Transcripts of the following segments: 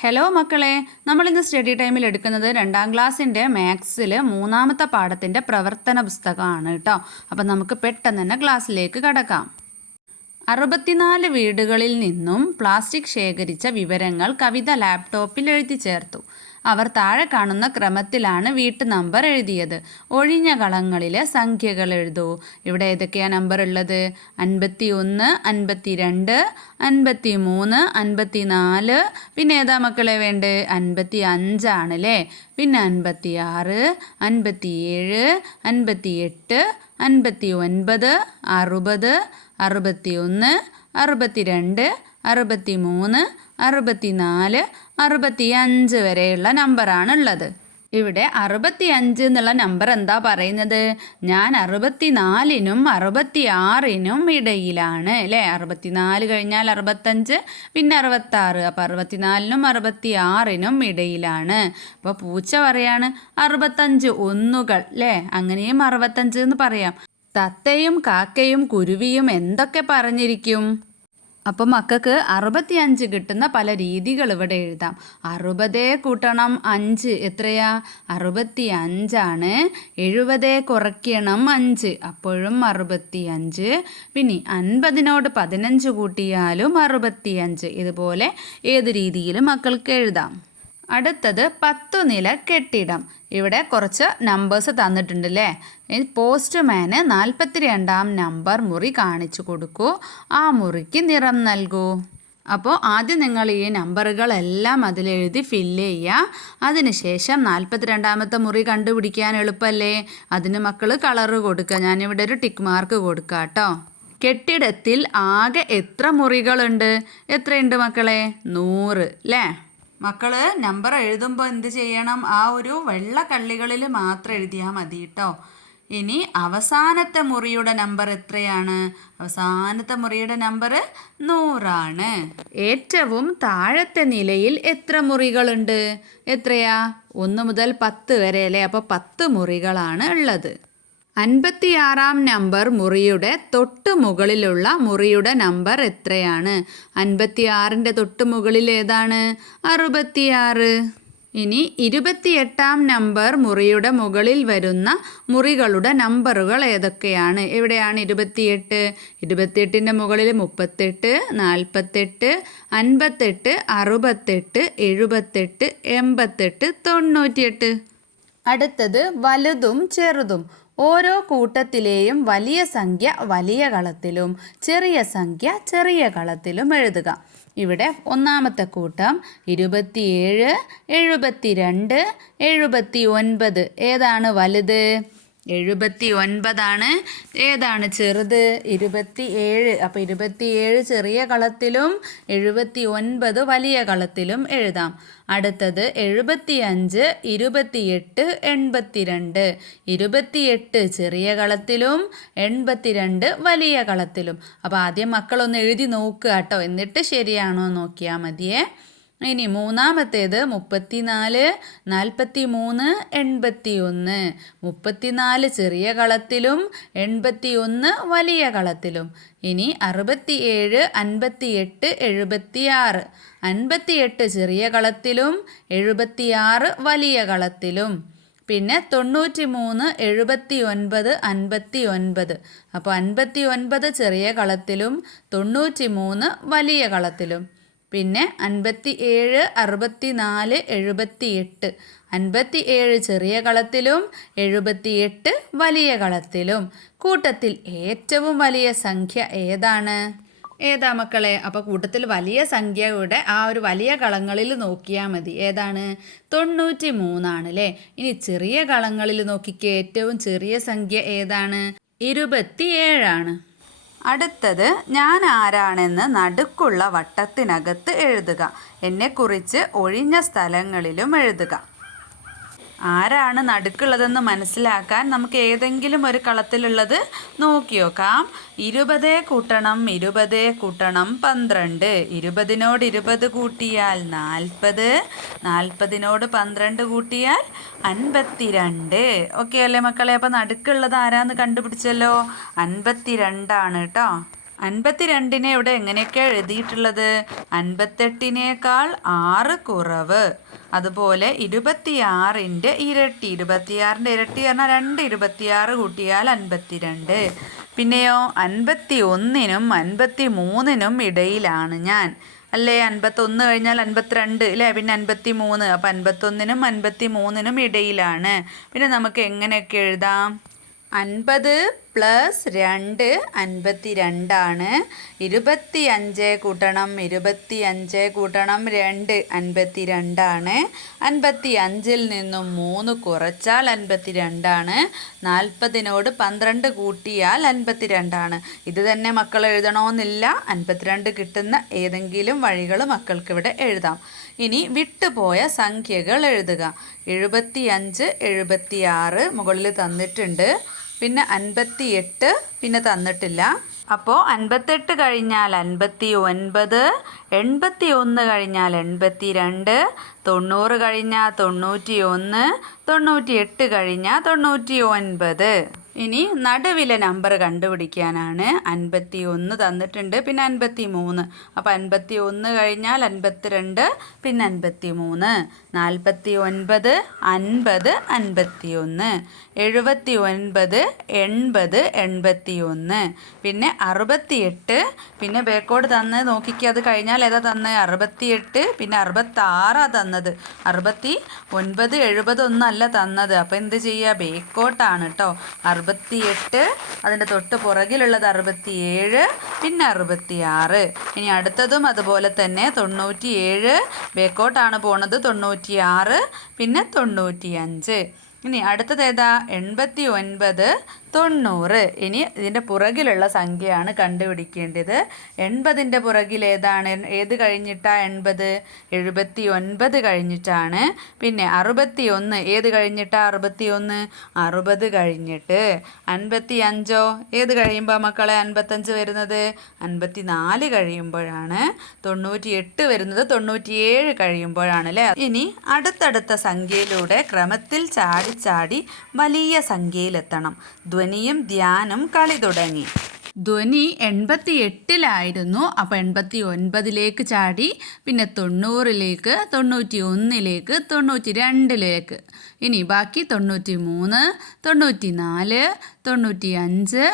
Hello മക്കളെ. നമ്മളിന്ന് study ടൈമിൽ എടുക്കുന്നത് രണ്ടാം ക്ലാസ്സിന്റെ മാത്സിൽ മൂന്നാമത്തെ പാഠത്തിന്റെ പ്രവർത്തന പുസ്തകമാണ് കേട്ടോ അപ്പം നമുക്ക് പെട്ടെന്ന് തന്നെ ക്ലാസ്സിലേക്ക് കടക്കാം. അറുപത്തിനാല് വീടുകളിൽ നിന്നും പ്ലാസ്റ്റിക് ശേഖരിച്ച വിവരങ്ങൾ കവിത ലാപ്ടോപ്പിൽ എഴുതി ചേർത്തു. അവർ താഴെ കാണുന്ന ക്രമത്തിലാണ് വീട്ടു നമ്പർ എഴുതിയത്. ഒഴിഞ്ഞ കളങ്ങളിലെ സംഖ്യകൾ എഴുതൂ. ഇവിടെ ഏതൊക്കെയാണ് നമ്പർ ഉള്ളത്? അൻപത്തി ഒന്ന് അൻപത്തി രണ്ട് അൻപത്തി മൂന്ന് അൻപത്തി നാല് പിന്നെ ഏതാ മക്കളെ വേണ്ടത് അൻപത്തി അഞ്ചാണ് അല്ലേ പിന്നെ അൻപത്തി ആറ് അൻപത്തി ഏഴ് അൻപത്തി എട്ട് അൻപത്തി ഒൻപത് അറുപത് അറുപത്തി ഒന്ന് അറുപത്തി രണ്ട് അറുപത്തി മൂന്ന് അറുപത്തി നാല് അറുപത്തി അഞ്ച് വരെയുള്ള നമ്പറാണ് ഉള്ളത് ഇവിടെ അറുപത്തി അഞ്ച് എന്നുള്ള നമ്പർ എന്താ പറയുന്നത്? ഞാൻ അറുപത്തിനാലിനും അറുപത്തി ആറിനും ഇടയിലാണ് അല്ലേ? അറുപത്തിനാല് കഴിഞ്ഞാൽ അറുപത്തഞ്ച് പിന്നെ അറുപത്താറ്. അപ്പോൾ അറുപത്തിനാലിനും അറുപത്തി ആറിനും ഇടയിലാണ്. അപ്പോൾ പൂച്ച പറയാണ് അറുപത്തഞ്ച് ഒന്നുകൾ അല്ലേ? അങ്ങനെയും അറുപത്തഞ്ച് എന്ന് പറയാം. തത്തയും കാക്കയും കുരുവിയും എന്തൊക്കെ പറഞ്ഞിരിക്കും? അപ്പം മക്കൾക്ക് അറുപത്തിയഞ്ച് കിട്ടുന്ന പല രീതികൾ ഇവിടെ എഴുതാം. അറുപതേ കൂട്ടണം അഞ്ച് എത്രയാ? അറുപത്തി അഞ്ചാണ് എഴുപതേ കുറയ്ക്കണം അഞ്ച്. അപ്പോഴും അറുപത്തി അഞ്ച് പിന്നെ അൻപതിനോട് പതിനഞ്ച് കൂട്ടിയാലും അറുപത്തി അഞ്ച് ഇതുപോലെ ഏത് രീതിയിലും മക്കൾക്ക് എഴുതാം. അടുത്തത് പത്തു നില കെട്ടിടം. ഇവിടെ കുറച്ച് നമ്പേഴ്സ് തന്നിട്ടുണ്ട് അല്ലേ പോസ്റ്റ്മാന് നാൽപ്പത്തി രണ്ടാം നമ്പർ മുറി കാണിച്ചു കൊടുക്കൂ. ആ മുറിക്ക് നിറം നൽകൂ. അപ്പോൾ ആദ്യം നിങ്ങൾ ഈ നമ്പറുകളെല്ലാം അതിലെഴുതി ഫില്ല് ചെയ്യുക. അതിനുശേഷം നാൽപ്പത്തി രണ്ടാമത്തെ മുറി കണ്ടുപിടിക്കാൻ എളുപ്പമല്ലേ അതിന് മക്കൾ കളറ് കൊടുക്കുക. ഞാനിവിടെ ഒരു ടിക്ക് മാർക്ക് കൊടുക്കുക കേട്ടോ. കെട്ടിടത്തിൽ ആകെ എത്ര മുറികളുണ്ട്? എത്രയുണ്ട് മക്കളെ? നൂറ് അല്ലേ മക്കൾ നമ്പർ എഴുതുമ്പോൾ എന്ത് ചെയ്യണം? ആ ഒരു വെള്ള കള്ളികളിൽ മാത്രം എഴുതിയാൽ മതി കേട്ടോ ഇനി അവസാനത്തെ മുറിയുടെ നമ്പർ എത്രയാണ്? അവസാനത്തെ മുറിയുടെ നമ്പർ നൂറാണ്. ഏറ്റവും താഴത്തെ നിലയിൽ എത്ര മുറികളുണ്ട്? എത്രയാ? ഒന്ന് മുതൽ പത്ത് വരെ അല്ലേ? അപ്പോൾ പത്ത് മുറികളാണ് ഉള്ളത്. അൻപത്തിയാറാം നമ്പർ മുറിയുടെ തൊട്ട് മുകളിലുള്ള മുറിയുടെ നമ്പർ എത്രയാണ്? അൻപത്തിയാറിന്റെ തൊട്ട് മുകളിൽ ഏതാണ്? അറുപത്തിയാറ്. ഇനി ഇരുപത്തിയെട്ടാം നമ്പർ മുറിയുടെ മുകളിൽ വരുന്ന മുറികളുടെ നമ്പറുകൾ ഏതൊക്കെയാണ്? എവിടെയാണ് ഇരുപത്തിയെട്ട്? ഇരുപത്തിയെട്ടിന്റെ മുകളിൽ മുപ്പത്തെട്ട് നാൽപ്പത്തെട്ട് അൻപത്തെട്ട് അറുപത്തെട്ട് എഴുപത്തെട്ട് എൺപത്തെട്ട് തൊണ്ണൂറ്റിയെട്ട്. അടുത്തത് വലുതും ചെറുതും. ഓരോ കൂട്ടത്തിലെയും വലിയ സംഖ്യ വലിയ കളത്തിലും ചെറിയ സംഖ്യ ചെറിയ കളത്തിലും എഴുതുക. ഇവിടെ ഒന്നാമത്തെ കൂട്ടം ഇരുപത്തിയേഴ് എഴുപത്തിരണ്ട് എഴുപത്തി ഒൻപത് ഏതാണ് വലുത്? എഴുപത്തി ഒൻപതാണ് ഏതാണ് ചെറുത്? ഇരുപത്തി ഏഴ് അപ്പോൾ ഇരുപത്തിയേഴ് ചെറിയ കളത്തിലും എഴുപത്തി ഒൻപത് വലിയ കളത്തിലും എഴുതാം. അടുത്തത് എഴുപത്തി അഞ്ച് ഇരുപത്തിയെട്ട് എൺപത്തിരണ്ട്. ഇരുപത്തിയെട്ട് ചെറിയ കളത്തിലും എൺപത്തിരണ്ട് വലിയ കളത്തിലും. അപ്പോൾ ആദ്യം മക്കളൊന്ന് എഴുതി നോക്കുക കേട്ടോ. എന്നിട്ട് ശരിയാണോ നോക്കിയാൽ മതിയേ. ഇനി മൂന്നാമത്തേത് മുപ്പത്തിനാല് നാൽപ്പത്തി മൂന്ന് എൺപത്തി ഒന്ന് മുപ്പത്തിനാല് ചെറിയ കളത്തിലും എൺപത്തി ഒന്ന് വലിയ കളത്തിലും. ഇനി അറുപത്തിയേഴ് അൻപത്തിയെട്ട് എഴുപത്തിയാറ്. അൻപത്തിയെട്ട് ചെറിയ കളത്തിലും എഴുപത്തിയാറ് വലിയ കളത്തിലും. പിന്നെ തൊണ്ണൂറ്റി മൂന്ന് എഴുപത്തി ഒൻപത് അൻപത്തി ഒൻപത് അപ്പോൾ അൻപത്തി ഒൻപത് ചെറിയ കളത്തിലും തൊണ്ണൂറ്റി മൂന്ന് വലിയ കളത്തിലും. പിന്നെ അൻപത്തി ഏഴ് അറുപത്തി നാല് എഴുപത്തി എട്ട് അൻപത്തി ഏഴ് ചെറിയ കളത്തിലും എഴുപത്തി എട്ട് വലിയ കളത്തിലും. കൂട്ടത്തിൽ ഏറ്റവും വലിയ സംഖ്യ ഏതാണ്? ഏതാ മക്കളെ? അപ്പോൾ കൂട്ടത്തിൽ വലിയ സംഖ്യയുടെ ആ ഒരു വലിയ കളങ്ങളിൽ നോക്കിയാൽ മതി. ഏതാണ്? തൊണ്ണൂറ്റി മൂന്നാണ് അല്ലേ ഇനി ചെറിയ കളങ്ങളിൽ നോക്കിക്കേ. ഏറ്റവും ചെറിയ സംഖ്യ ഏതാണ്? ഇരുപത്തിയേഴാണ്. അടുത്തത് ഞാൻ ആരാണെന്ന് നടുക്കുള്ള വട്ടത്തിനകത്ത് എഴുതുക. എന്നെക്കുറിച്ച് ഒഴിഞ്ഞ സ്ഥലങ്ങളിലും എഴുതുക. ആരാണ് നടുക്കുള്ളതെന്ന് മനസ്സിലാക്കാൻ നമുക്ക് ഏതെങ്കിലും ഒരു കളത്തിലുള്ളത് നോക്കി നോക്കാം. ഇരുപത് കൂട്ടണം ഇരുപത് കൂട്ടണം പന്ത്രണ്ട്. ഇരുപതിനോട് ഇരുപത് കൂട്ടിയാൽ നാൽപ്പത്. നാൽപ്പതിനോട് പന്ത്രണ്ട് കൂട്ടിയാൽ അൻപത്തിരണ്ട്. ഓക്കെ അല്ലേ മക്കളെ? അപ്പോൾ നടുക്കുള്ളത് ആരാന്ന് കണ്ടുപിടിച്ചല്ലോ? അൻപത്തിരണ്ടാണ് കേട്ടോ. അൻപത്തിരണ്ടിനെ ഇവിടെ എങ്ങനെയൊക്കെയാണ് എഴുതിയിട്ടുള്ളത്? അൻപത്തെട്ടിനേക്കാൾ ആറ് കുറവ്. അതുപോലെ ഇരുപത്തിയാറിന്റെ ഇരട്ടി ഇരുപത്തിയാറിന്റെ ഇരട്ടി പറഞ്ഞാൽ രണ്ട് ഇരുപത്തിയാറ് കൂട്ടിയാൽ അൻപത്തിരണ്ട്. പിന്നെയോ അൻപത്തി ഒന്നിനും അൻപത്തി മൂന്നിനും ഇടയിലാണ് ഞാൻ. അല്ലേ? അൻപത്തൊന്ന് കഴിഞ്ഞാൽ അൻപത്തിരണ്ട് അല്ലേ? പിന്നെ അൻപത്തി മൂന്ന് അപ്പം അൻപത്തൊന്നിനും അൻപത്തി മൂന്നിനും ഇടയിലാണ്. പിന്നെ നമുക്ക് എങ്ങനെയൊക്കെ എഴുതാം? അൻപത് പ്ലസ് രണ്ട് അൻപത്തി രണ്ടാണ് ഇരുപത്തി അഞ്ച് കൂട്ടണം ഇരുപത്തി അഞ്ച് കൂട്ടണം രണ്ട് അൻപത്തി രണ്ടാണ് അൻപത്തി അഞ്ചിൽ നിന്നും മൂന്ന് കുറച്ചാൽ അൻപത്തി രണ്ടാണ് നാൽപ്പതിനോട് പന്ത്രണ്ട് കൂട്ടിയാൽ അൻപത്തി രണ്ടാണ് ഇത് തന്നെ മക്കൾ എഴുതണമെന്നില്ല അൻപത്തിരണ്ട് കിട്ടുന്ന ഏതെങ്കിലും വഴികൾ മക്കൾക്കിവിടെ എഴുതാം. ഇനി വിട്ടുപോയ സംഖ്യകൾ എഴുതുക. എഴുപത്തി അഞ്ച് എഴുപത്തി ആറ് മുകളിൽ തന്നിട്ടുണ്ട്. പിന്നെ അൻപത്തി എട്ട് പിന്നെ തന്നിട്ടില്ല. അപ്പോൾ അൻപത്തെട്ട് കഴിഞ്ഞാൽ അൻപത്തി ഒൻപത് എൺപത്തി ഒന്ന് കഴിഞ്ഞാൽ എൺപത്തി രണ്ട് തൊണ്ണൂറ് കഴിഞ്ഞാൽ തൊണ്ണൂറ്റി ഒന്ന് തൊണ്ണൂറ്റി എട്ട് കഴിഞ്ഞാൽ തൊണ്ണൂറ്റി ഒൻപത് ഇനി നടുവിലെ നമ്പർ കണ്ടുപിടിക്കാനാണ് അൻപത്തി ഒന്ന് തന്നിട്ടുണ്ട് പിന്നെ അൻപത്തി മൂന്ന് അപ്പോൾ അൻപത്തി ഒന്ന് കഴിഞ്ഞാൽ അൻപത്തി രണ്ട് പിന്നെ അൻപത്തി മൂന്ന് നാൽപ്പത്തി ഒൻപത് അൻപത് അൻപത്തി ഒന്ന് എഴുപത്തി ഒൻപത് എൺപത് എൺപത്തി ഒന്ന് പിന്നെ അറുപത്തിയെട്ട്. പിന്നെ ബേക്കോട് തന്ന് നോക്കിക്കുക അത് കഴിഞ്ഞാൽ ഏതാ തന്ന് അറുപത്തിയെട്ട് പിന്നെ അറുപത്താറാണ് തന്നത്. അറുപത്തി ഒൻപത് എഴുപതൊന്നല്ല തന്നത്. അപ്പോൾ എന്ത് ചെയ്യുക ബേക്കോട്ടാണ് കേട്ടോ അറുപത്തിയെട്ട് അതിന്റെ തൊട്ട് പുറകിലുള്ളത് അറുപത്തിയേഴ് പിന്നെ അറുപത്തിയാറ്. ഇനി അടുത്തതും അതുപോലെ തന്നെ തൊണ്ണൂറ്റിയേഴ് ബേക്കോട്ടാണ് പോണത് തൊണ്ണൂറ്റിയാറ് പിന്നെ തൊണ്ണൂറ്റിയഞ്ച്. ഇനി അടുത്തത് ഏതാ? എൺപത്തി ഒൻപത് തൊണ്ണൂറ്. ഇനി ഇതിന്റെ പുറകിലുള്ള സംഖ്യയാണ് കണ്ടുപിടിക്കേണ്ടത്. എൺപതിന്റെ പുറകിൽ ഏതാണ്? ഏത് കഴിഞ്ഞിട്ടാണ് എൺപത്? എഴുപത്തി ഒൻപത് കഴിഞ്ഞിട്ടാണ്. പിന്നെ അറുപത്തി ഒന്ന് ഏത് കഴിഞ്ഞിട്ടാണ് അറുപത്തി ഒന്ന് അറുപത് കഴിഞ്ഞിട്ട്. അൻപത്തി അഞ്ചോ ഏത് കഴിയുമ്പോൾ മക്കളെ അൻപത്തഞ്ച് വരുന്നത്? അൻപത്തി നാല് കഴിയുമ്പോഴാണ്. തൊണ്ണൂറ്റി എട്ട് വരുന്നത് തൊണ്ണൂറ്റിയേഴ് കഴിയുമ്പോഴാണ് അല്ലേ? ഇനി അടുത്തടുത്ത സംഖ്യയിലൂടെ ക്രമത്തിൽ ചാടി ചാടി വലിയ സംഖ്യയിലെത്തണം. ധ്വനിയും ധ്യാനം കളി തുടങ്ങി. ധ്വനി എൺപത്തി എട്ടിലായിരുന്നു അപ്പോൾ എൺപത്തി ഒൻപതിലേക്ക് ചാടി പിന്നെ തൊണ്ണൂറിലേക്ക് തൊണ്ണൂറ്റി ഒന്നിലേക്ക് തൊണ്ണൂറ്റി രണ്ടിലേക്ക് ഇനി ബാക്കി തൊണ്ണൂറ്റി മൂന്ന് തൊണ്ണൂറ്റി നാല് തൊണ്ണൂറ്റി അഞ്ച്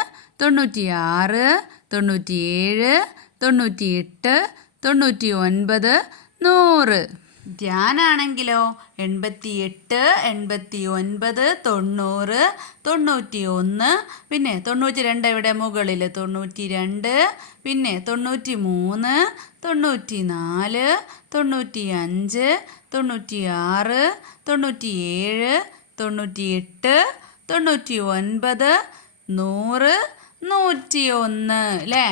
തൊണ്ണൂറ്റി ആറ് തൊണ്ണൂറ്റി ഏഴ് തൊണ്ണൂറ്റി എട്ട് തൊണ്ണൂറ്റി ഒൻപത് നൂറ്. ധ്യാനാണെങ്കിലോ എൺപത്തി എട്ട് എൺപത്തി ഒൻപത് തൊണ്ണൂറ് തൊണ്ണൂറ്റി ഒന്ന് പിന്നെ തൊണ്ണൂറ്റി രണ്ട് ഇവിടെ മുകളിൽ തൊണ്ണൂറ്റി രണ്ട് പിന്നെ തൊണ്ണൂറ്റി മൂന്ന് തൊണ്ണൂറ്റി നാല് തൊണ്ണൂറ്റി അഞ്ച് തൊണ്ണൂറ്റി ആറ് തൊണ്ണൂറ്റി ഏഴ് തൊണ്ണൂറ്റി എട്ട് തൊണ്ണൂറ്റി ഒൻപത് നൂറ് നൂറ്റി ഒന്ന് അല്ലേ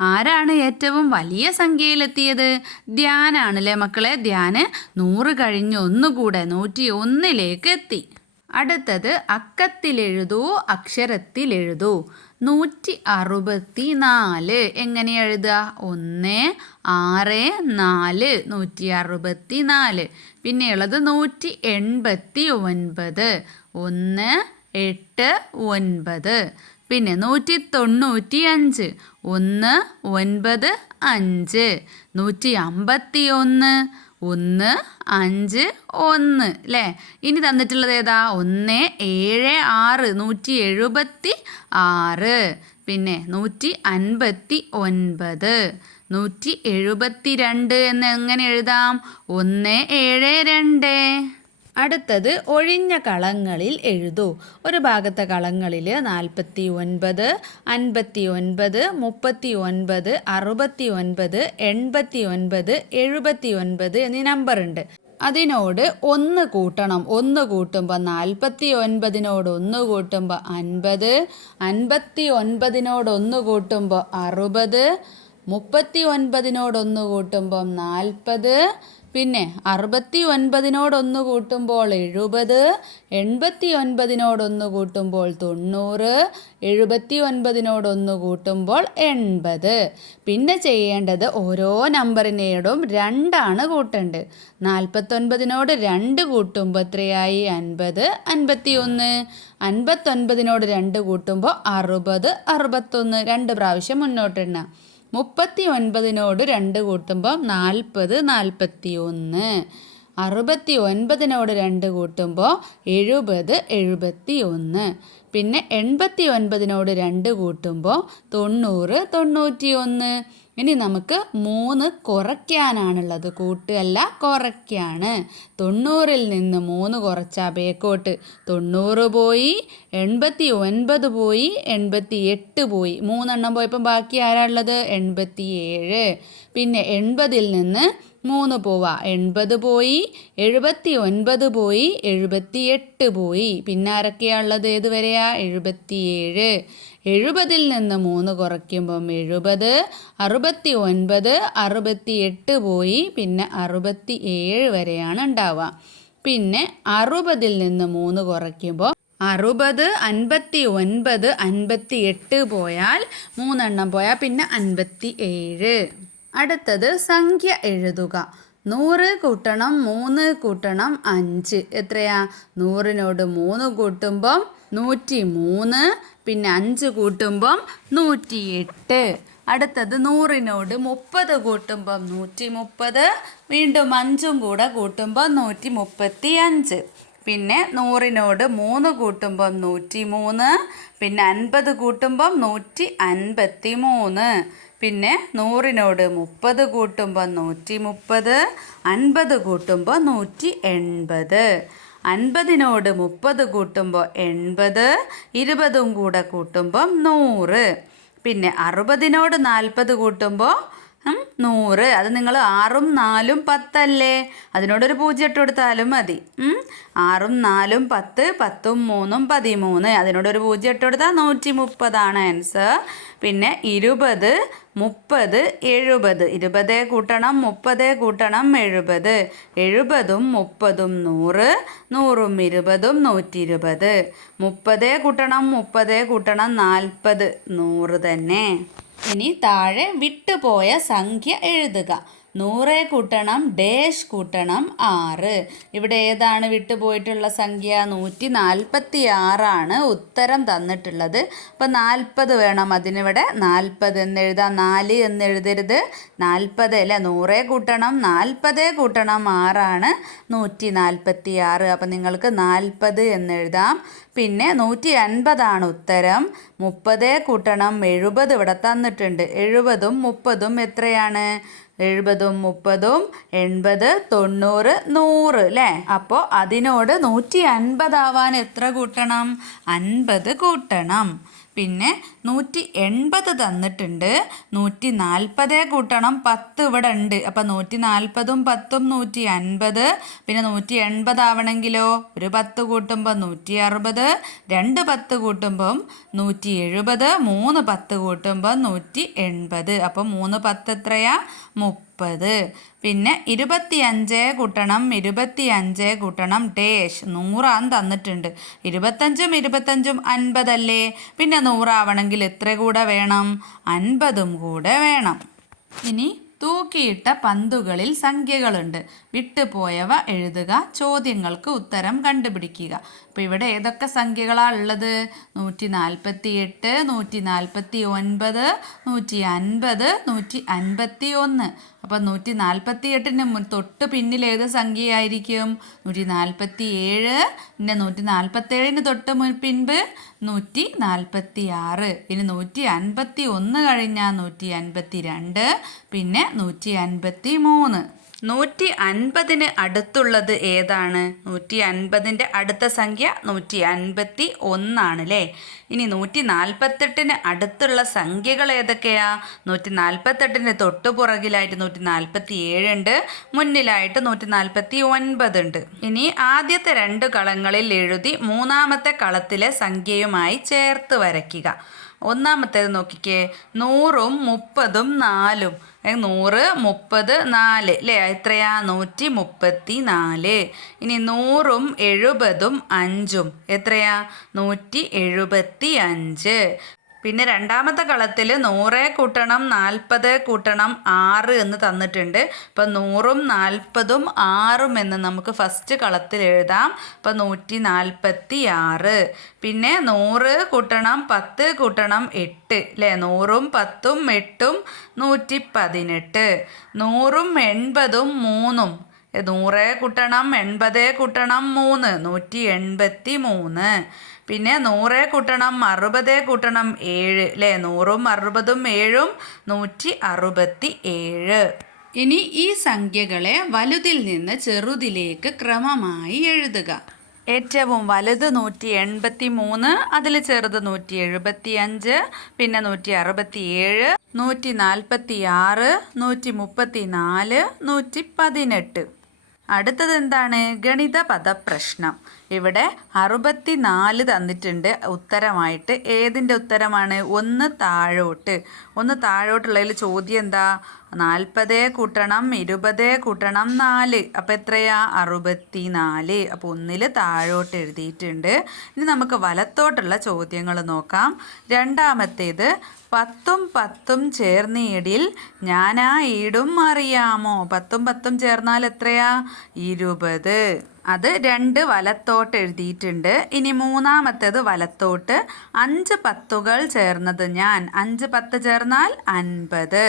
ആരാണ് ഏറ്റവും വലിയ സംഖ്യയിലെത്തിയത്? ധ്യാനാണല്ലേ മക്കളെ? ധ്യാന് നൂറ് കഴിഞ്ഞ് ഒന്നുകൂടെ നൂറ്റി ഒന്നിലേക്ക് എത്തി. അടുത്തത് അക്കത്തിലെഴുതൂ അക്ഷരത്തിലെഴുതൂ. നൂറ്റി അറുപത്തി നാല് എങ്ങനെ എഴുതുക? ഒന്ന് ആറ് നാല് നൂറ്റി അറുപത്തി നാല് പിന്നെയുള്ളത് നൂറ്റി എൺപത്തി ഒൻപത് ഒന്ന് എട്ട് ഒൻപത്. പിന്നെ നൂറ്റി തൊണ്ണൂറ്റി അഞ്ച് ഒന്ന് ഒൻപത് അഞ്ച് നൂറ്റി അമ്പത്തി ഒന്ന് ഒന്ന് അഞ്ച് ഒന്ന് അല്ലേ ഇനി തന്നിട്ടുള്ളത് ഏതാ? ഒന്ന് ഏഴ് ആറ് നൂറ്റി എഴുപത്തി ആറ് പിന്നെ നൂറ്റി അൻപത്തി ഒൻപത് നൂറ്റി എഴുപത്തി രണ്ട് എന്ന് എങ്ങനെ എഴുതാം? ഒന്ന് ഏഴ് രണ്ട്. അടുത്തത് ഒഴിഞ്ഞ കളങ്ങളിൽ എഴുതൂ. ഒരു ഭാഗത്തെ കളങ്ങളിൽ നാൽപ്പത്തി ഒൻപത് അൻപത്തി ഒൻപത് മുപ്പത്തി ഒൻപത് അറുപത്തി ഒൻപത് എൺപത്തി ഒൻപത് എഴുപത്തി ഒൻപത് എന്നീ നമ്പർ ഉണ്ട്. അതിനോട് ഒന്ന് കൂട്ടണം. ഒന്ന് കൂട്ടുമ്പോൾ നാൽപ്പത്തി ഒൻപതിനോട് ഒന്ന് കൂട്ടുമ്പോൾ അൻപത് അൻപത്തി ഒൻപതിനോട് ഒന്ന് കൂട്ടുമ്പോൾ അറുപത് മുപ്പത്തി ഒൻപതിനോട് ഒന്ന് കൂട്ടുമ്പം നാൽപ്പത് പിന്നെ അറുപത്തി ഒൻപതിനോടൊന്ന് കൂട്ടുമ്പോൾ എഴുപത് എൺപത്തി ഒൻപതിനോടൊന്ന് കൂട്ടുമ്പോൾ തൊണ്ണൂറ് എഴുപത്തി ഒൻപതിനോടൊന്ന് കൂട്ടുമ്പോൾ എൺപത്. പിന്നെ ചെയ്യേണ്ടത് ഓരോ നമ്പറിനോടും രണ്ടാണ് കൂട്ടേണ്ടത്. നാൽപ്പത്തൊൻപതിനോട് രണ്ട് കൂട്ടുമ്പോൾ എത്രയായി? അൻപത് അൻപത്തി ഒന്ന് അൻപത്തൊൻപതിനോട് രണ്ട് കൂട്ടുമ്പോൾ അറുപത് അറുപത്തൊന്ന്. രണ്ട് പ്രാവശ്യം മുന്നോട്ടെണ്ണ മുപ്പത്തി ഒൻപതിനോട് രണ്ട് കൂട്ടുമ്പോൾ നാൽപ്പത് നാൽപ്പത്തി ഒന്ന് അറുപത്തി ഒൻപതിനോട് രണ്ട് കൂട്ടുമ്പോൾ എഴുപത് എഴുപത്തി ഒന്ന് പിന്നെ എൺപത്തി ഒൻപതിനോട് രണ്ട് കൂട്ടുമ്പോൾ തൊണ്ണൂറ് തൊണ്ണൂറ്റി ഒന്ന് ഇനി നമുക്ക് മൂന്ന് കുറയ്ക്കാനാണുള്ളത്. കൂട്ടുകയല്ല കുറയ്ക്കാണ്. തൊണ്ണൂറിൽ നിന്ന് മൂന്ന് കുറച്ചാൽ ബേക്കോട്ട്. തൊണ്ണൂറ് പോയി എൺപത്തി ഒൻപത് പോയി എൺപത്തി എട്ട് പോയി. മൂന്നെണ്ണം പോയപ്പം ബാക്കി ആരാളുള്ളത് എൺപത്തി ഏഴ് പിന്നെ എൺപതിൽ നിന്ന് മൂന്ന് പോവാ. എൺപത് പോയി എഴുപത്തി ഒൻപത് പോയി എഴുപത്തി എട്ട് പോയി. പിന്നെ ആരൊക്കെയാ ഉള്ളത് ഏതുവരെയാ? എഴുപത്തിയേഴ്. എഴുപതിൽ നിന്ന് മൂന്ന് കുറയ്ക്കുമ്പം എഴുപത് അറുപത്തി ഒൻപത് അറുപത്തി എട്ട് പോയി പിന്നെ അറുപത്തി ഏഴ് വരെയാണ് ഉണ്ടാവുക. പിന്നെ അറുപതിൽ നിന്ന് മൂന്ന് കുറയ്ക്കുമ്പോൾ അറുപത് അൻപത്തി ഒൻപത് അൻപത്തി എട്ട് പോയാൽ മൂന്നെണ്ണം പോയാൽ പിന്നെ അൻപത്തി ഏഴ് അടുത്തത് സംഖ്യ എഴുതുക. നൂറ് കൂട്ടണം മൂന്ന് കൂട്ടണം അഞ്ച്. എത്രയാ? നൂറിനോട് മൂന്ന് കൂട്ടുമ്പം നൂറ്റി മൂന്ന് പിന്നെ അഞ്ച് കൂട്ടുമ്പം നൂറ്റിയെട്ട്. അടുത്തത് നൂറിനോട് മുപ്പത് കൂട്ടുമ്പം നൂറ്റി മുപ്പത് വീണ്ടും അഞ്ചും കൂടെ കൂട്ടുമ്പോൾ നൂറ്റി മുപ്പത്തി അഞ്ച് പിന്നെ നൂറിനോട് മൂന്ന് കൂട്ടുമ്പം നൂറ്റി മൂന്ന് പിന്നെ അൻപത് കൂട്ടുമ്പം നൂറ്റി അൻപത്തി മൂന്ന് പിന്നെ നൂറിനോട് മുപ്പത് കൂട്ടുമ്പോൾ നൂറ്റി മുപ്പത് അൻപത് കൂട്ടുമ്പോൾ നൂറ്റി എൺപത് അൻപതിനോട് മുപ്പത് കൂട്ടുമ്പോൾ എൺപത് ഇരുപതും കൂടെ കൂട്ടുമ്പം നൂറ്. പിന്നെ അറുപതിനോട് നാൽപ്പത് കൂട്ടുമ്പോൾ നൂറ്. അത് നിങ്ങൾ ആറും നാലും പത്തല്ലേ? അതിനോടൊരു പൂജ്യം ഇട്ട് കൊടുത്താലും മതി. ആറും നാലും പത്ത് പത്തും മൂന്നും പതിമൂന്ന്. അതിനോടൊരു പൂജ്യം ഇട്ട് കൊടുത്താൽ നൂറ്റി മുപ്പതാണ് ആൻസർ പിന്നെ ഇരുപത് മുപ്പത് എഴുപത്. ഇരുപത് കൂട്ടണം മുപ്പത് കൂട്ടണം എഴുപത്. എഴുപതും മുപ്പതും നൂറ് നൂറും ഇരുപതും നൂറ്റി ഇരുപത് മുപ്പത് കൂട്ടണം മുപ്പത് കൂട്ടണം നാൽപ്പത്. നൂറ് തന്നെ. ഇനി താഴെ വിട്ടുപോയ സംഖ്യ എഴുതുക. നൂറ് കൂട്ടണം ഡേഷ് കൂട്ടണം ആറ്. ഇവിടെ ഏതാണ് വിട്ടുപോയിട്ടുള്ള സംഖ്യ? നൂറ്റി നാൽപ്പത്തി ആറാണ് ഉത്തരം തന്നിട്ടുള്ളത്. അപ്പം നാൽപ്പത് വേണം അതിനിവിടെ. നാൽപ്പത് എന്ന് എഴുതാം. നാല് എന്ന് എഴുതരുത്. നാൽപ്പത് അല്ലേ? നൂറ് കൂട്ടണം നാൽപ്പത് കൂട്ടണം ആറാണ് നൂറ്റി നാൽപ്പത്തി ആറ് അപ്പം നിങ്ങൾക്ക് നാൽപ്പത് എന്ന് എഴുതാം. പിന്നെ നൂറ്റി അൻപതാണ് ഉത്തരം. മുപ്പത് കൂട്ടണം എഴുപത് ഇവിടെ തന്നിട്ടുണ്ട്. എഴുപതും മുപ്പതും എത്രയാണ്? എഴുപതും മുപ്പതും എൺപത് തൊണ്ണൂറ് നൂറ് അല്ലേ അപ്പോൾ അതിനോട് നൂറ്റി അൻപതാവാൻ എത്ര കൂട്ടണം? അൻപത് കൂട്ടണം. പിന്നെ നൂറ്റി എൺപത് തന്നിട്ടുണ്ട്. നൂറ്റി നാൽപ്പത് കൂട്ടണം. പത്ത് ഇവിടെ ഉണ്ട്. അപ്പം നൂറ്റി നാൽപ്പതും പത്തും നൂറ്റി അൻപത് പിന്നെ നൂറ്റി എൺപത് ആവണമെങ്കിലോ ഒരു പത്ത് കൂട്ടുമ്പോൾ നൂറ്റി അറുപത് രണ്ട് പത്ത് കൂട്ടുമ്പം നൂറ്റി എഴുപത് മൂന്ന് പത്ത് കൂട്ടുമ്പോൾ നൂറ്റി എൺപത് അപ്പം മൂന്ന് പത്ത് എത്രയാ? മുപ്പത്. പിന്നെ ഇരുപത്തി അഞ്ച് കൂട്ടണം. ഇരുപത്തി അഞ്ച് കൂട്ടണം. ഡേഷ് നൂറാന്ന് തന്നിട്ടുണ്ട്. ഇരുപത്തഞ്ചും ഇരുപത്തഞ്ചും അൻപതല്ലേ? പിന്നെ നൂറാവണമെങ്കിൽ എത്ര കൂടെ വേണം? അൻപതും കൂടെ വേണം. ഇനി തൂക്കിയിട്ട പന്തുകളിൽ സംഖ്യകളുണ്ട്. വിട്ടുപോയവ എഴുതുക ചോദ്യങ്ങൾക്ക് ഉത്തരം കണ്ടുപിടിക്കുക. അപ്പോൾ ഇവിടെ ഏതൊക്കെ സംഖ്യകളാണ് ഉള്ളത്? നൂറ്റി നാൽപ്പത്തി എട്ട് നൂറ്റി നാൽപ്പത്തി ഒൻപത് നൂറ്റി അൻപത് നൂറ്റി അൻപത്തി ഒന്ന് അപ്പോൾ നൂറ്റി നാൽപ്പത്തി എട്ടിന് തൊട്ട് പിന്നിൽ ഏത് സംഖ്യയായിരിക്കും? നൂറ്റി നാൽപ്പത്തി ഏഴ് പിന്നെ നൂറ്റി നാൽപ്പത്തേഴിന് തൊട്ട് മുൻ പിൻപ് നൂറ്റി നാൽപ്പത്തി ആറ് ഇനി നൂറ്റി അൻപത്തി ഒന്ന് കഴിഞ്ഞാൽ നൂറ്റി അൻപത്തി രണ്ട് പിന്നെ നൂറ്റി അൻപത്തി മൂന്ന് നൂറ്റി അൻപതിന് അടുത്തുള്ളത് ഏതാണ്? നൂറ്റി അൻപതിന്റെ അടുത്ത സംഖ്യ നൂറ്റി അൻപത്തി ഒന്നാണ് അല്ലേ ഇനി നൂറ്റി നാൽപ്പത്തെട്ടിന് അടുത്തുള്ള സംഖ്യകൾ ഏതൊക്കെയാ? നൂറ്റി നാൽപ്പത്തെട്ടിന് തൊട്ടു പുറകിലായിട്ട് നൂറ്റി നാൽപ്പത്തി ഏഴുണ്ട് മുന്നിലായിട്ട് നൂറ്റി നാൽപ്പത്തി ഒൻപത് ഉണ്ട് ഇനി ആദ്യത്തെ രണ്ട് കളങ്ങളിൽ എഴുതി മൂന്നാമത്തെ കളത്തിലെ സംഖ്യയുമായി ചേർത്ത് വരയ്ക്കുക. ഒന്നാമത്തേത് നോക്കിക്കേ. നൂറും മുപ്പതും നാലും. നൂറ് മുപ്പത് നാല്. അല്ലേ എത്രയാ? നൂറ്റി മുപ്പത്തി നാല് ഇനി നൂറും എഴുപതും അഞ്ചും. എത്രയാ? നൂറ്റി എഴുപത്തി അഞ്ച് പിന്നെ രണ്ടാമത്തെ കളത്തിൽ നൂറ് കൂട്ടണം നാൽപ്പത് കൂട്ടണം ആറ് എന്ന് തന്നിട്ടുണ്ട്. അപ്പം നൂറും നാൽപ്പതും ആറും എന്ന് നമുക്ക് ഫസ്റ്റ് കളത്തിൽ എഴുതാം. അപ്പം നൂറ്റി നാൽപ്പത്തി ആറ്. പിന്നെ നൂറ് കൂട്ടണം പത്ത് കൂട്ടണം എട്ട്. അല്ലേ നൂറും പത്തും എട്ടും നൂറ്റി പതിനെട്ട്. നൂറും എൺപതും മൂന്നും. നൂറ് കൂട്ടണം എൺപത് കൂട്ടണം മൂന്ന്. നൂറ്റി എൺപത്തി മൂന്ന് പിന്നെ നൂറ് കൂട്ടണം അറുപത് കൂട്ടണം ഏഴ്. അല്ലേ നൂറും അറുപതും ഏഴും നൂറ്റി അറുപത്തി ഏഴ് ഇനി ഈ സംഖ്യകളെ വലുതിൽ നിന്ന് ചെറുതിലേക്ക് ക്രമമായി എഴുതുക. ഏറ്റവും വലുത് നൂറ്റി എൺപത്തി മൂന്ന് അതിൽ ചെറുത് നൂറ്റി എഴുപത്തി അഞ്ച് പിന്നെ നൂറ്റി അറുപത്തി ഏഴ് നൂറ്റി നാൽപ്പത്തി ആറ് നൂറ്റി മുപ്പത്തി നാല് നൂറ്റി പതിനെട്ട്. അടുത്തത് എന്താണ് ഗണിത പദപ്രശ്നം ഇവിടെ അറുപത്തി നാല് തന്നിട്ടുണ്ട്. ഉത്തരമായിട്ട് ഏതിന്റെ ഉത്തരമാണ്? ഒന്ന് താഴോട്ട്. ഒന്ന് താഴോട്ടുള്ളതിൽ ചോദ്യം എന്താ? നാൽപ്പത് കൂട്ടണം ഇരുപത് കൂട്ടണം നാല്. അപ്പം എത്രയാ? അറുപത്തി നാല് അപ്പോൾ ഒന്നിൽ താഴോട്ട് എഴുതിയിട്ടുണ്ട്. ഇനി നമുക്ക് വലത്തോട്ടുള്ള ചോദ്യങ്ങൾ നോക്കാം. രണ്ടാമത്തേത് പത്തും പത്തും ഞാൻ ആ ഈടും അറിയാമോ? പത്തും പത്തും ചേർന്നാൽ എത്രയാ? ഇരുപത്. അത് രണ്ട് വലത്തോട്ട് എഴുതിയിട്ടുണ്ട്. ഇനി മൂന്നാമത്തേത് വലത്തോട്ട്. അഞ്ച് പത്തുകൾ ചേർന്നത് ഞാൻ. അഞ്ച് പത്ത് ചേർന്നാൽ അൻപത്.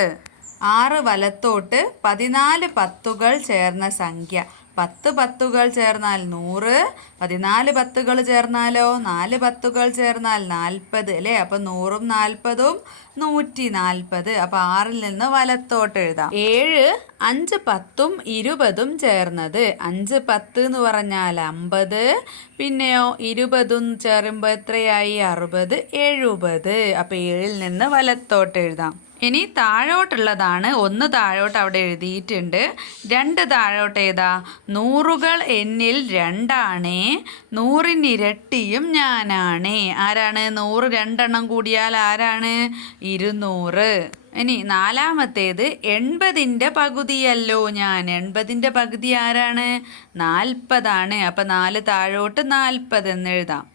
ആറ് വലത്തോട്ട് പതിനാല് പത്തുകൾ ചേർന്ന സംഖ്യ. പത്ത് പത്തുകൾ ചേർന്നാൽ നൂറ് പതിനാല് പത്തുകൾ ചേർന്നാലോ? നാല് പത്തുകൾ ചേർന്നാൽ നാൽപ്പത് അല്ലേ? അപ്പം നൂറും നാൽപ്പതും നൂറ്റി നാൽപ്പത്. അപ്പം ആറിൽ നിന്ന് വലത്തോട്ട് എഴുതാം. ഏഴ് അഞ്ച് പത്തും ഇരുപതും ചേർന്നത്. അഞ്ച് പത്ത് എന്ന് പറഞ്ഞാൽ അമ്പത്. പിന്നെയോ ഇരുപതും ചേരുമ്പോൾ എത്രയായി? അറുപത് എഴുപത്. അപ്പം ഏഴിൽ നിന്ന് വലത്തോട്ട് എഴുതാം. ഇനി താഴോട്ടുള്ളതാണ്. ഒന്ന് താഴോട്ട് അവിടെ എഴുതിയിട്ടുണ്ട്. രണ്ട് താഴോട്ട് ഏതാ? നൂറുകൾ എന്നിൽ രണ്ടാണേ. നൂറിനിരട്ടിയും ഞാനാണേ. ആരാണ്? നൂറ് രണ്ടെണ്ണം കൂടിയാൽ ആരാണ്? ഇരുന്നൂറ്. ഇനി നാലാമത്തേത് എൺപതിന്റെ പകുതിയല്ലോ ഞാൻ. എൺപതിന്റെ പകുതി ആരാണ്? നാൽപ്പതാണ്. അപ്പം നാല് താഴോട്ട് നാൽപ്പത് എന്ന് എഴുതാം.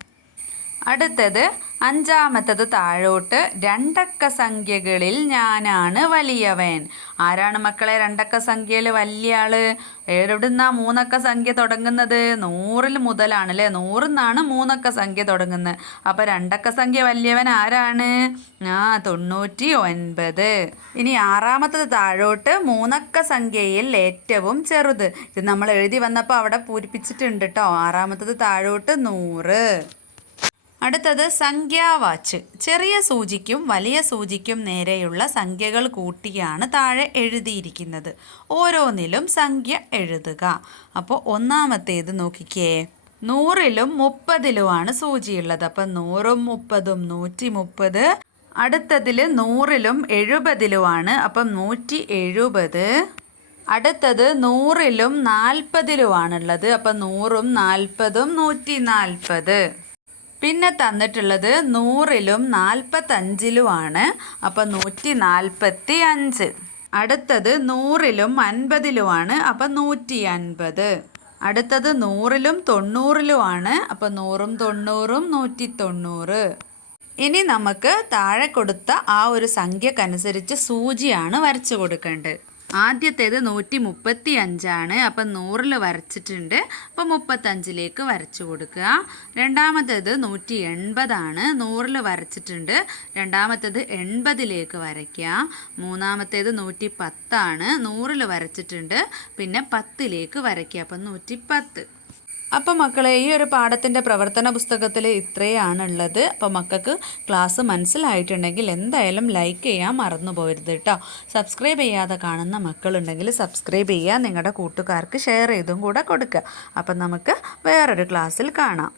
അടുത്തത് അഞ്ചാമത്തത് താഴോട്ട് രണ്ടക്ക സംഖ്യകളിൽ ഞാനാണ് വലിയവൻ. ആരാണ് മക്കളെ രണ്ടക്ക സംഖ്യയിൽ വലിയ ആൾ എവിടുന്നാ മൂന്നക്ക സംഖ്യ തുടങ്ങുന്നത്? നൂറിൽ മുതലാണ് അല്ലേ നൂറിൽ നിന്നാണ് മൂന്നക്ക സംഖ്യ തുടങ്ങുന്നത്. അപ്പോൾ രണ്ടക്ക സംഖ്യ വലിയവൻ ആരാണ്? ആ തൊണ്ണൂറ്റി ഒൻപത് ഇനി ആറാമത്തത് താഴോട്ട് മൂന്നക്ക സംഖ്യയിൽ ഏറ്റവും ചെറുത്. ഇത് നമ്മൾ എഴുതി വന്നപ്പോൾ അവിടെ പൂരിപ്പിച്ചിട്ടുണ്ട് കേട്ടോ ആറാമത്തത് താഴോട്ട് നൂറ്. അടുത്തത് സംഖ്യാവാച്ച്. ചെറിയ സൂചിക്കും വലിയ സൂചിക്കും നേരെയുള്ള സംഖ്യകൾ കൂട്ടിയാണ് താഴെ എഴുതിയിരിക്കുന്നത്. ഓരോന്നിലും സംഖ്യ എഴുതുക. അപ്പോൾ ഒന്നാമത്തേത് നോക്കിക്കേ. നൂറിലും മുപ്പതിലുമാണ് സൂചിയുള്ളത്. അപ്പം നൂറും മുപ്പതും നൂറ്റി മുപ്പത് അടുത്തതിൽ നൂറിലും എഴുപതിലുമാണ്. അപ്പം നൂറ്റി എഴുപത് അടുത്തത് നൂറിലും നാൽപ്പതിലുമാണുള്ളത്. അപ്പം നൂറും നാൽപ്പതും നൂറ്റി നാൽപ്പത് പിന്നെ തന്നിട്ടുള്ളത് നൂറിലും നാൽപ്പത്തഞ്ചിലുമാണ് അപ്പം നൂറ്റി നാൽപ്പത്തി അഞ്ച് അടുത്തത് നൂറിലും അൻപതിലുമാണ്. അപ്പം നൂറ്റി അൻപത് അടുത്തത് നൂറിലും തൊണ്ണൂറിലുമാണ്. അപ്പം നൂറും തൊണ്ണൂറും നൂറ്റി തൊണ്ണൂറ് ഇനി നമുക്ക് താഴെ കൊടുത്ത ആ ഒരു സംഖ്യക്കനുസരിച്ച് സൂചിയാണ് വരച്ചു കൊടുക്കേണ്ടത്. ആദ്യത്തേത് നൂറ്റി മുപ്പത്തി അഞ്ചാണ് അപ്പം നൂറിൽ വരച്ചിട്ടുണ്ട്. അപ്പം മുപ്പത്തഞ്ചിലേക്ക് വരച്ചു കൊടുക്കുക. രണ്ടാമത്തേത് നൂറ്റി എൺപതാണ് നൂറിൽ വരച്ചിട്ടുണ്ട്. രണ്ടാമത്തേത് എൺപതിലേക്ക് വരയ്ക്കുക. മൂന്നാമത്തേത് നൂറ്റി പത്താണ് നൂറിൽ വരച്ചിട്ടുണ്ട്. പിന്നെ പത്തിലേക്ക് വരയ്ക്കുക. അപ്പം നൂറ്റി പത്ത് അപ്പോൾ മക്കളെ ഈ ഒരു പാഠത്തിന്റെ പ്രവർത്തന പുസ്തകത്തിൽ ഇത്രയാണുള്ളത്. അപ്പോൾ മക്കൾക്ക് ക്ലാസ് മനസ്സിലായിട്ടുണ്ടെങ്കിൽ എന്തായാലും ലൈക്ക് ചെയ്യാൻ മറന്നു പോകരുത് കേട്ടോ സബ്സ്ക്രൈബ് ചെയ്യാതെ കാണുന്ന മക്കളുണ്ടെങ്കിൽ സബ്സ്ക്രൈബ് ചെയ്യുക നിങ്ങളുടെ കൂട്ടുകാർക്ക് ഷെയർ ചെയ്തും കൂടെ കൊടുക്കുക. അപ്പം നമുക്ക് വേറൊരു ക്ലാസ്സിൽ കാണാം.